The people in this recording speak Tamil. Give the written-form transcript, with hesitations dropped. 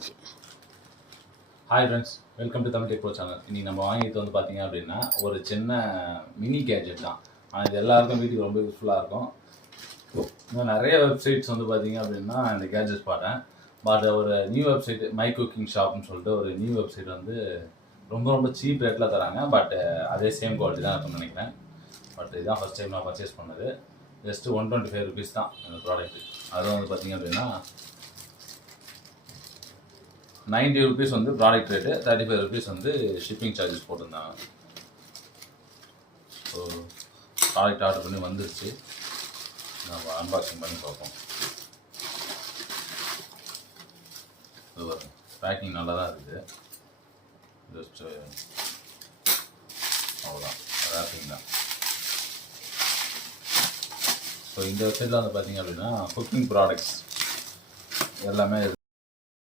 வந்தாச்சு. Hi friends, welcome to Tamil tech bro channel. இன்றைக்கி நம்ம வாங்கிட்டு வந்து பார்த்தீங்க அப்படின்னா ஒரு சின்ன மினி கேஜெட் தான். ஆனால் இது எல்லாருக்கும் வீட்டுக்கு ரொம்ப யூஸ்ஃபுல்லாக இருக்கும். இன்னும் நிறைய வெப்சைட்ஸ் வந்து பார்த்தீங்க அப்படின்னா இந்த கேஜெட்ஸ் பார்த்தேன். பட் ஒரு நியூ வெப்சைட் மை குக்கிங் ஷாப்னு சொல்லிட்டு ஒரு நியூ வெப்சைட் வந்து ரொம்ப ரொம்ப சீப் ரேட்டில் தராங்க. பட் அதே சேம் குவாலிட்டி தான் இருக்கும்னு நினைக்கிறேன். பட் இதுதான் ஃபஸ்ட் டைம் நான் பர்ச்சேஸ் பண்ணது. ஜஸ்ட்டு 125 ருபீஸ் தான் இந்த ப்ராடக்ட்டு. அதுவும் வந்து பார்த்தீங்க அப்படின்னா 90 ருபீஸ் வந்து ப்ராடக்ட் ரேட்டு, 35 ருபீஸ் வந்து ஷிப்பிங் சார்ஜஸ் போட்டிருந்தாங்க. ஸோ ப்ராடக்ட் ஆர்டர் பண்ணி வந்துருச்சு. நம்ம அன்பாக்சிங் பண்ணி பார்ப்போம். பேக்கிங் நல்லா தான் இருக்குது. ஜஸ்ட்டு அவ்வளோதான், ரேப்பிங் தான். ஸோ இந்த வெப்சைட்டில் வந்து பார்த்தீங்க அப்படின்னா குக்கிங் ப்ராடக்ட்ஸ் எல்லாமே